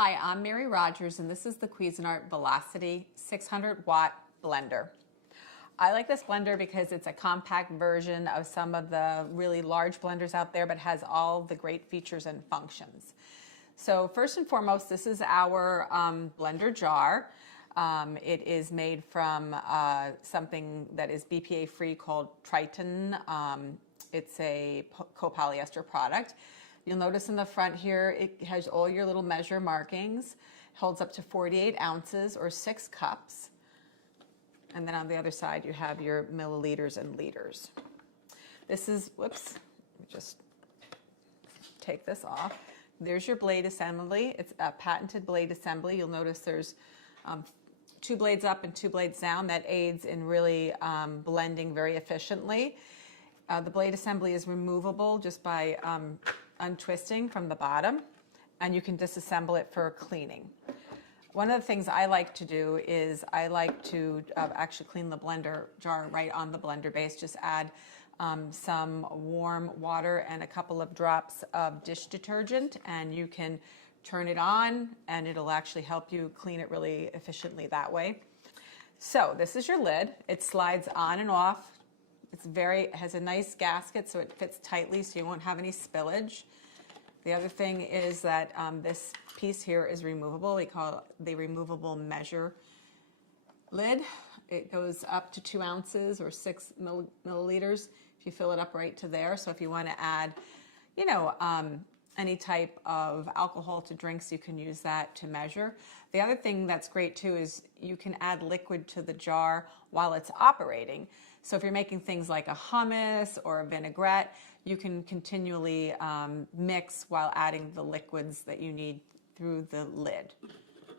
Hi, I'm Mary Rogers, and this is the Cuisinart Velocity 600 watt blender. I like this blender because it's a compact version of some of the really large blenders out there, but has all the great features and functions. So first and foremost, this is our blender jar. It is made from something that is BPA free called Triton. It's a copolyester product. You'll notice in the front here, it has all your little measure markings. It holds up to 48 ounces or 6 cups. And then on the other side, you have your milliliters and liters. This is, whoops, let me just take this off. There's your blade assembly. It's a patented blade assembly. You'll notice there's 2 blades up and 2 blades down. That aids in really blending very efficiently. The blade assembly is removable just by untwisting from the bottom, and you can disassemble it for cleaning. One of the things I like to do is I like to actually clean the blender jar right on the blender base. Just add some warm water and a couple of drops of dish detergent, and you can turn it on and it'll actually help you clean it really efficiently that way. So this is your lid. It slides on and off. It has a nice gasket, so it fits tightly so you won't have any spillage. The other thing is that this piece here is removable. We call it the removable measure lid. It goes up to 2 ounces or 6 milliliters if you fill it up right to there. So if you want to add, any type of alcohol to drinks, you can use that to measure. The other thing that's great too is you can add liquid to the jar while it's operating. So if you're making things like a hummus or a vinaigrette, you can continually mix while adding the liquids that you need through the lid.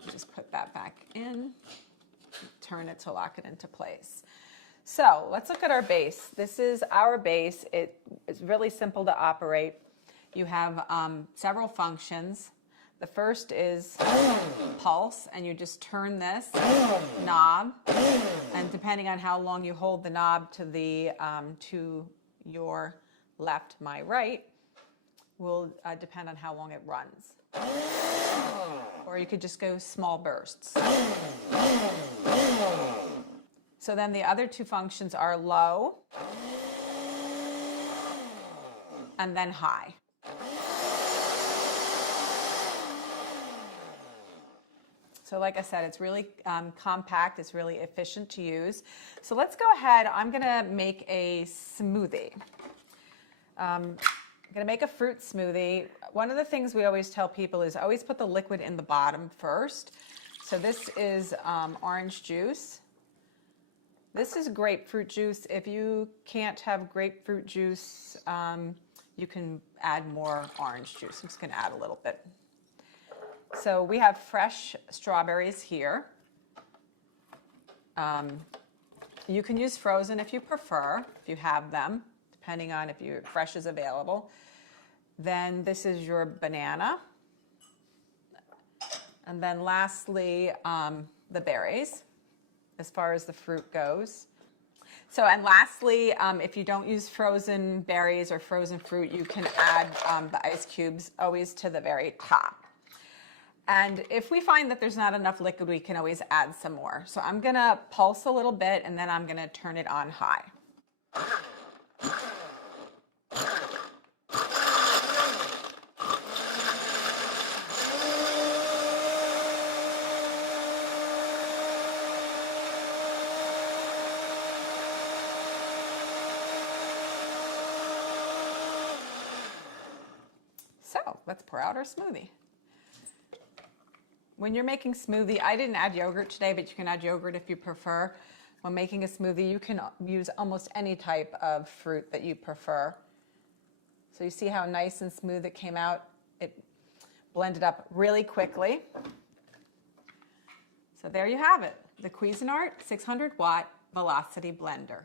Just put that back in, turn it to lock it into place. So let's look at our base. This is our base. It is really simple to operate. You have several functions. The first is pulse, and you just turn this knob, and depending on how long you hold the knob to your left, my right, will depend on how long it runs. Or you could just go small bursts. So then the other 2 functions are low and then high. So like I said, it's really compact, it's really efficient to use. So let's go ahead, I'm gonna make a smoothie. I'm gonna make a fruit smoothie. One of the things we always tell people is always put the liquid in the bottom first. So this is orange juice. This is grapefruit juice. If you can't have grapefruit juice, you can add more orange juice. I'm just gonna add a little bit. So we have fresh strawberries here. You can use frozen if you prefer, if you have them, depending on if fresh is available. Then this is your banana. And then lastly, the berries, as far as the fruit goes. So, and lastly, if you don't use frozen berries or frozen fruit, you can add the ice cubes always to the very top. And if we find that there's not enough liquid, we can always add some more. So I'm gonna pulse a little bit and then I'm gonna turn it on high. So let's pour out our smoothie. When you're making smoothie, I didn't add yogurt today, but you can add yogurt if you prefer. When making a smoothie, you can use almost any type of fruit that you prefer. So you see how nice and smooth it came out? It blended up really quickly. So there you have it, the Cuisinart 600 watt Velocity blender.